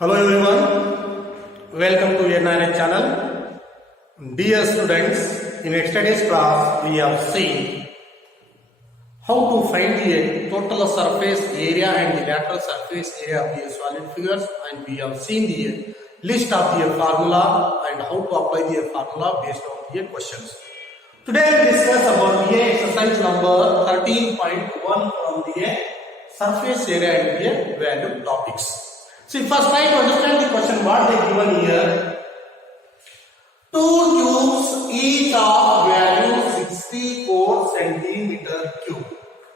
Hello everyone, welcome to NRH channel. Dear students, in yesterday's class we have seen how to find the total surface area and the lateral surface area of the solid figures, and we have seen the list of the formula and how to apply the formula based on the questions. Today we will discuss about the exercise number 13.1 from the surface area and the value topics. See, first try to understand the question what they given here. Two cubes each of value 64 centimeter cube.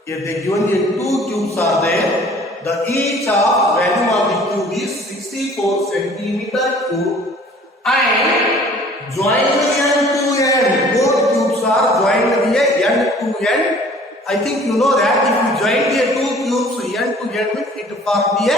Here they given here two cubes are there. The each of value of the cube is 64 centimeter cube and joined end to end. Both cubes are joined via end to end. I think you know that if you join the two cubes end to end means it forms the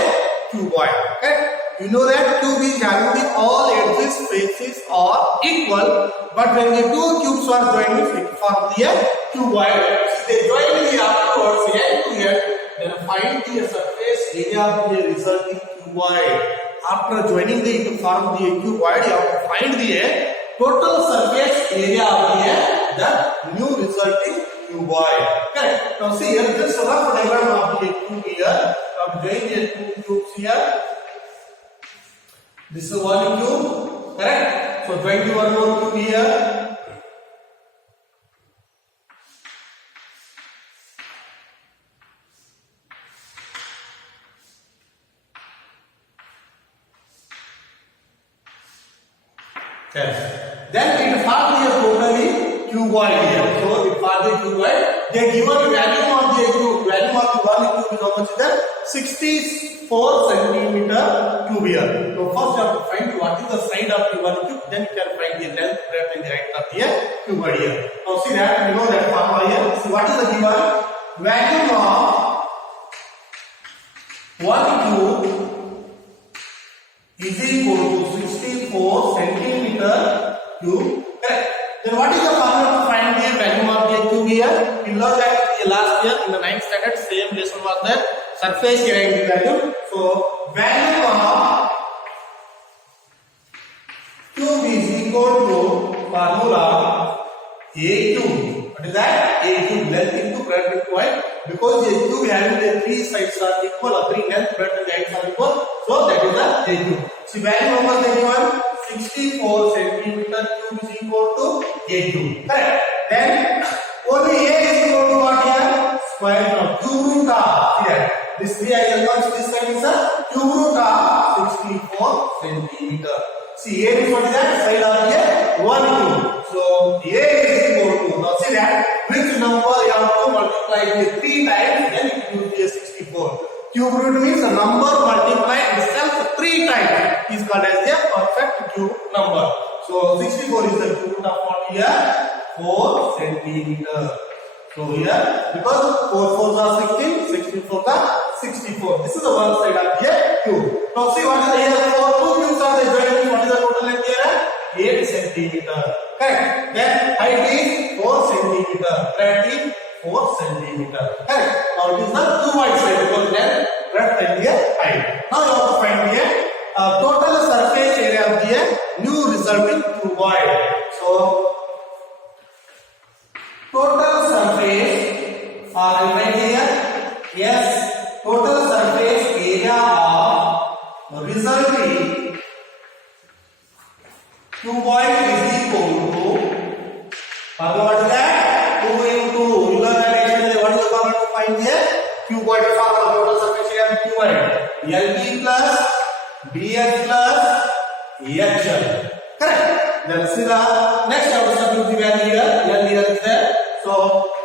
cuboid. Okay? You know that cube is having the all edges faces are equal, but when the two cubes are joined it forms the cuboid. If they join the afterwards end to end, then find the surface area of the resulting cuboid. After joining the to form the cuboid, you have to find the total surface area of the new resulting cuboid. Correct. Now see here, this rough diagram of the cube here. I'm drawing the two cubes here. This is one cube, correct? So join the one more cube here. Yes. Then it forms the totally cuboid here. So it forms the cuboid. They given value of the cube. Value of the one cube is how much is that? 64 centimeter cube here. So first you have to find what is the side of the one cube. Then you can find the length, breadth, and the height of the cuboid here. Now see that you know that formula here. See what is the given value of one cube is equal to 64 centimeter cube. Correct. Then what is the formula to find the value of the cube here? We learned that last year in the 9th standard, same lesson was there. Surface area and value. So value of cube is equal to formula A cube. What is that? A cube, length into breadth into height. Because a cube having the three sides are equal, or three length, breadth, and heights are equal. So that is the A cube. See value number they given 64 centimeter cube is equal to A cube. Correct. Then only A is equal to what here? Square root of cube root of here. This 3 I will this side is a cube root of 64 centimeter. See A is what is that? Side of here 1 cube. So A is equal to, now see that which number you have to multiply with 3 times, then it will be a 64. Cube root means a number multiplied itself 3 times is called as a perfect cube number. So 64 is the cube root of what here? 4 centimeter. So here, because 4 4s are 16, 64 are 64. This is the one side of the cube. Now see what is the here? 4 two cubes are the joining. What is the total length here? 8 centimeter. Correct. Then height is 4 centimeter. Breadth is 4 centimeter. Correct. Now it is the cuboid side because then breadth and the height. Now you have to find the total surface area of the new resulting cuboid. So total surface are right here. Yes, total surface area of resulting cuboid is equal to, what is that? 2 into, you learn that what is the formula to find the cuboid formula, total surface area of cuboid? LB plus BH plus HL. Correct. Then see the next I will substitute the value here. L here is there. So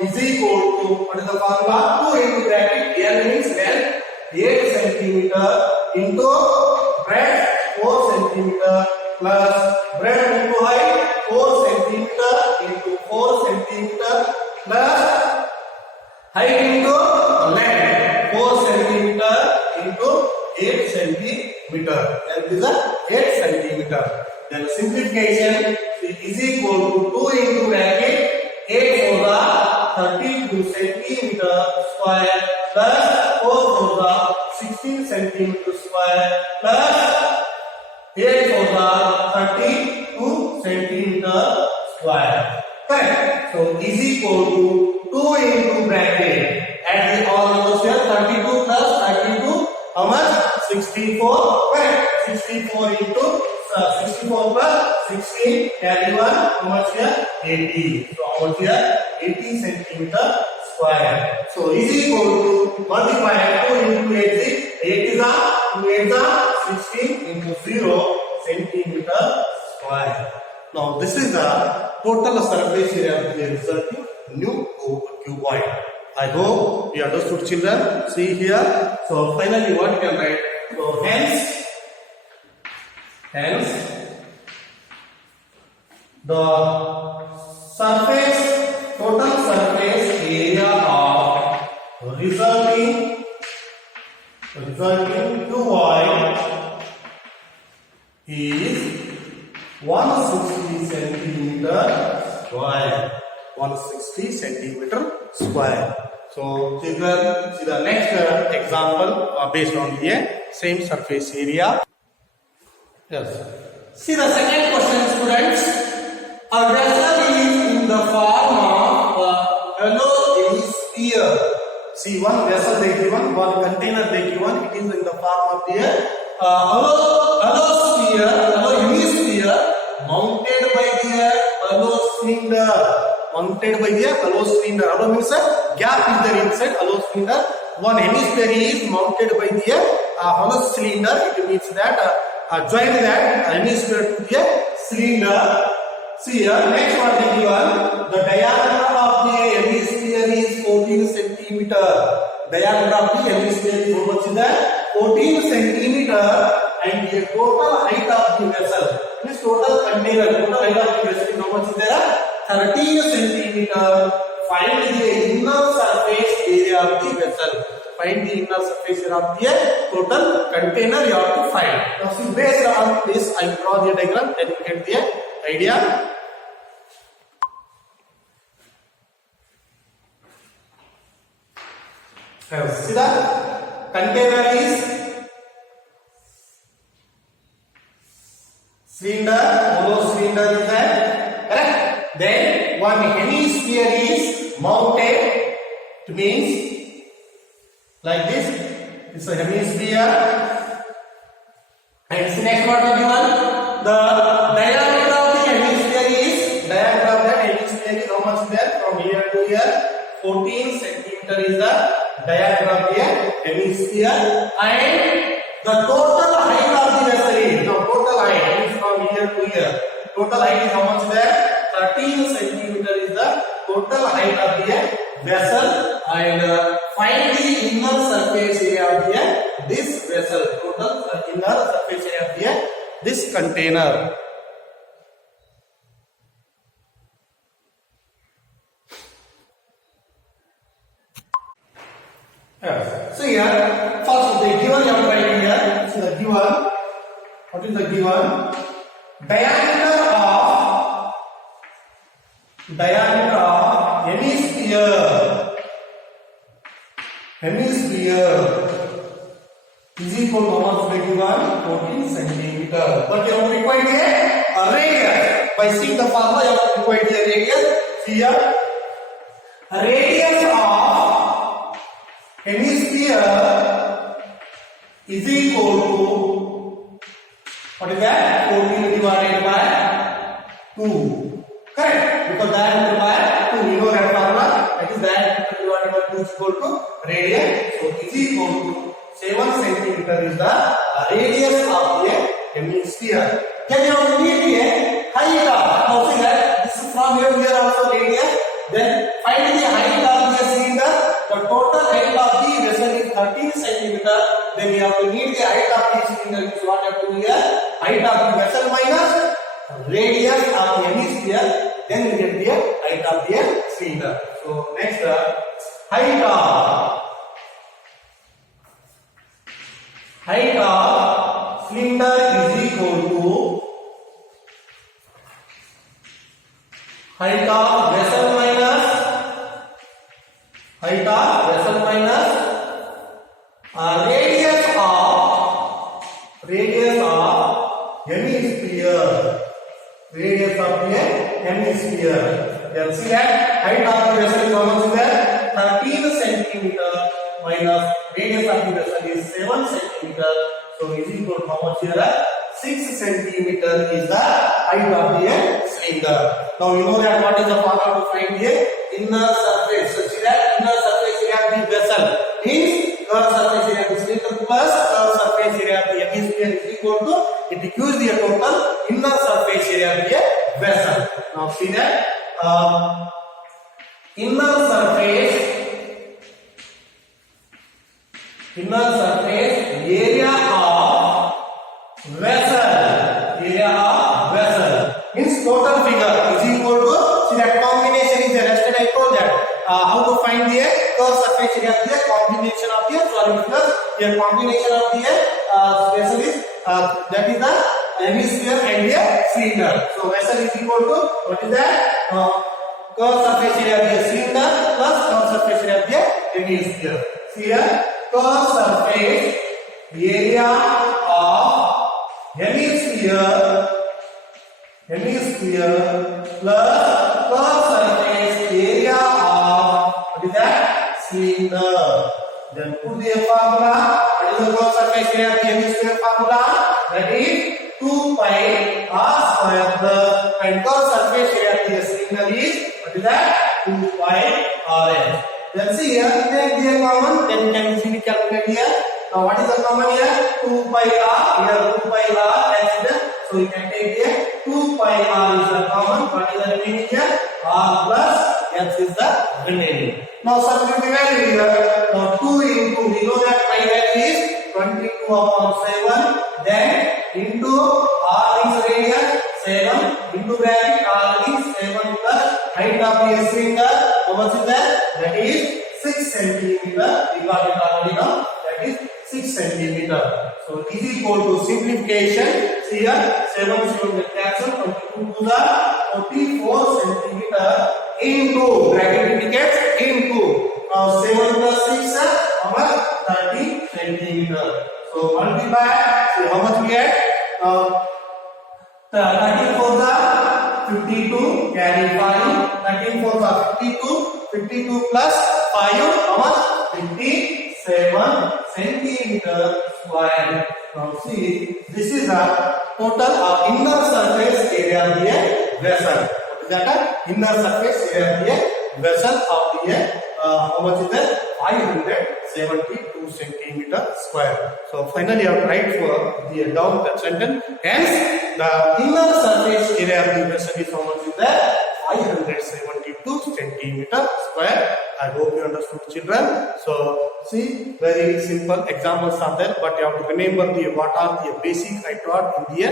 is equal to, what is the formula? 2 into bracket, L means length 8 centimeter into breadth 4 centimeter plus breadth into height 4 centimeter into 4 centimeter plus height into length 4 centimeter into 8 centimeter. That is a 8 centimeter. Then simplification is equal to 2 into bracket 8 over 32 centimeter square plus 4 4 the 16 centimeter square plus 8 4 the 32 centimeter square. Correct. So is equal to 2 into bracket. Add the all numbers here. 32 plus 32. How much? 64. Correct. 64 into 64 plus 16. Carry 1. How much here? 80. So how much here? 80 centimeter square. So is equal to multiply 2 into 8 is 2 8 16 into 0 centimeter square. Now this is the total surface area of the resulting new cuboid. I hope you understood, children. See here. So finally what you can write? So hence the surface total surface area of resulting cuboid is 160 centimeter square. 160 centimeter square. So children, see the next example based on the same surface area. Yes. See the second question, students. A vessel is in the form of a hollow hemisphere. See, one vessel they given, one container they given. It is in the form of the hollow hemisphere mounted by the hollow cylinder. Mounted by the hollow cylinder. Hollow means a gap is there inside hollow cylinder. One hemisphere is mounted by the hollow cylinder. It means that join that hemisphere to the cylinder. See here, next one they given. The diameter of the hemisphere is 14 centimeter. Diameter of the hemisphere is how much is that? 14 centimeter. And the total height of the vessel. This total container, total height of the vessel is how much is there? 13 centimeter. Find the inner surface area of the vessel. Find the inner surface area of the total container you have to find. Now, see, based on this, I draw the diagram, then you get the idea. See the container is cylinder, hollow cylinder is there, correct? Then one hemisphere is mounted. It means like this. It's a hemisphere. And next what is given? The diameter of the hemisphere is how much there? From here to here, 14 centimeter is the diameter of the hemisphere. And the total height of the vessel is total height is from here to here. Total height is how much there? 13 centimeter is the total height of the vessel. And find the inner surface area of this vessel. Total inner surface area of this container. Yes. So here, first the given you have right here. So the given, what is the given? Diameter of hemisphere is equal to how much they given? 14 centimeter. But you have required a radius. By seeing the formula, you have required a radius. See here, a radius of hemisphere is equal to, what is that? 14 divided by 2. Correct? Because diameter by 2. We know that formula. That is diameter divided by 2 is equal to radius. So is equal to 7 centimeter is the radius of the hemisphere. Then you have to need the height of. Now see that this is from here to here also radius. Then find the height of the cylinder. The total height of the vessel is 13 centimeter. Then we have to need the height of the cylinder. Is what have to do here? Height of the vessel minus radius of the hemisphere. Then we get the height of the cylinder. So next, height of cylinder is equal to height of vessel minus radius of hemisphere. Radius of the hemisphere. You can see that height of the vessel is how much is there? 13 centimeter minus radius of the vessel is 7 centimeter. So is equal to how much here? 6 centimeter is the height of the cylinder. Now you know that what is the formula to find the inner surface. So see that inner surface area of the vessel is curved surface area of the cylinder plus curved surface area of the hemisphere is equal to, it gives the total inner surface area of the vessel. Now see that inner surface area of vessel means total figure is equal to, see that combination is there. Yesterday I told that how to find the curved surface area of the combination of the solid figures. The combination of the vessel is that is the hemisphere and the cylinder. So vessel is equal to what is that? Curved surface area of the cylinder plus curved surface area of the hemisphere. See here, curved surface area of hemisphere plus curved surface area of what is that? Cylinder. Then put the formula. What is the curved surface area of the hemisphere formula? That is 2 pi r square plus, and curved surface area of the cylinder is what is that? 2 pi rn. Then see here, take the common, then you can easily calculate here. Now what is the common here? 2 pi r, here 2 pi r, that's it. So you can take here 2 pi r is the common. What is the remaining here? R plus x is the remaining. Now substitute the value here. Now 2 into, we know that pi value is 22/7, then into r is radius 7 into bracket r is 7 plus height of the cylinder. How much is that? That is 6 centimeter. We got it already now. That is 6 centimeter. So is equal to simplification. See here, 7 will cancel, 22 to the 44 centimeter into bracket indicates into. Now 7 plus 6 how much? 30 centimeter. So multiply. See how much we get? 13 for the 52, carry 5. 13 for the 52. 52 plus 5 how much? 57 centimeter square. Now see, this is a total inner surface area of the vessel. What is that? Inner surface area of the vessel of the how much is that? 572 centimeter square. So finally I have tried for the down that sentence. Hence the inner surface area of the vessel is how much is that? 572 centimeter square. I hope you understood, children. So see, very simple examples are there, but you have to remember what are the basic I taught in the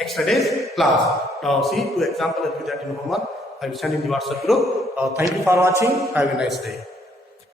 extra days class. Now see, 2 examples will be that in homework. I will send in the WhatsApp group. Thank you for watching. Have a nice day.